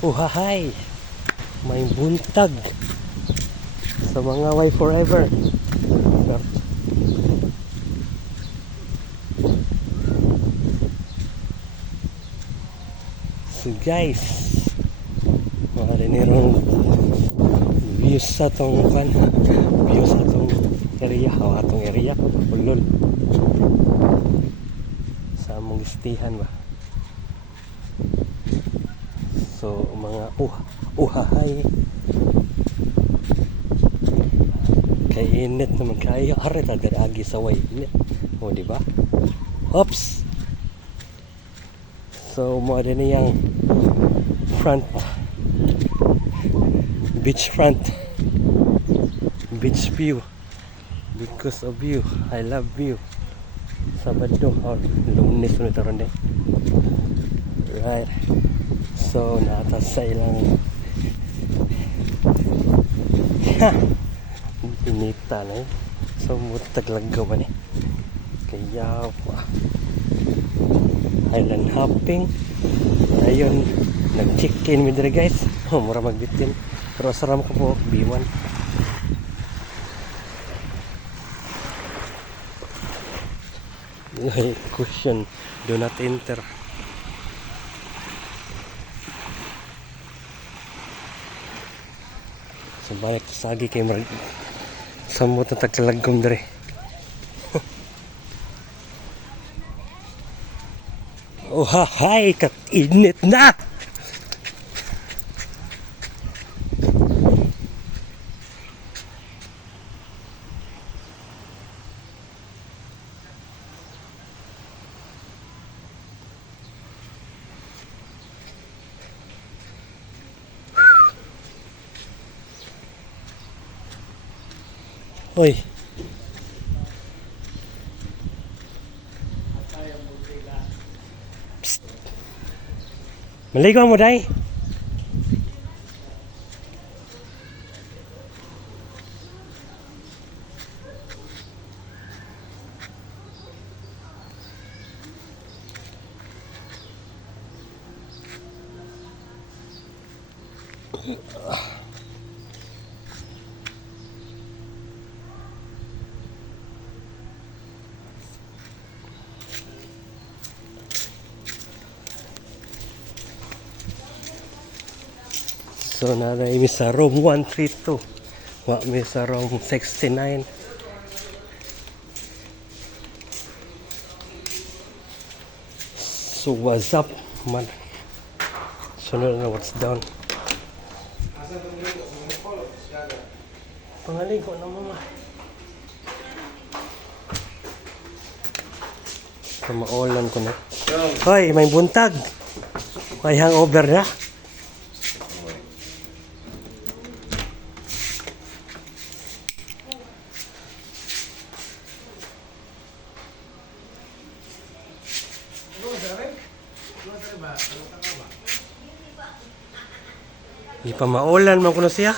Uhahay! May buntag sa mga way forever. So guys, marinirong views sa tong views sa tong area, atong area ulol sa among istihan ba. So mga uhahay kay init naman kayo, are ta agi sa way init o di ba? Oops. So mo din yang front beach view. Because of you, I love you. Sabado or Lunes ulit ron eh. Right. So nata sa ilang inita na eh. So mutag lagaw man eh. Kaya island hopping. Ayun, nag-check-in mi dire guys. Mura magbitin. Pero saram ko po B1. Cushion, do not enter. So balik sagi kay marag samot na tagkalagom dire. Oh hay, kat-init na! Hoy. Psst. Maligo mo day. So naray mi sa room 132. Wa mi sa room 69. So what's up man? Sunod na what's down. Pangaligo na mama. Kamaulan ko na. Hoy, may buntag. May hangover na. Di pa maulan man kuno siya.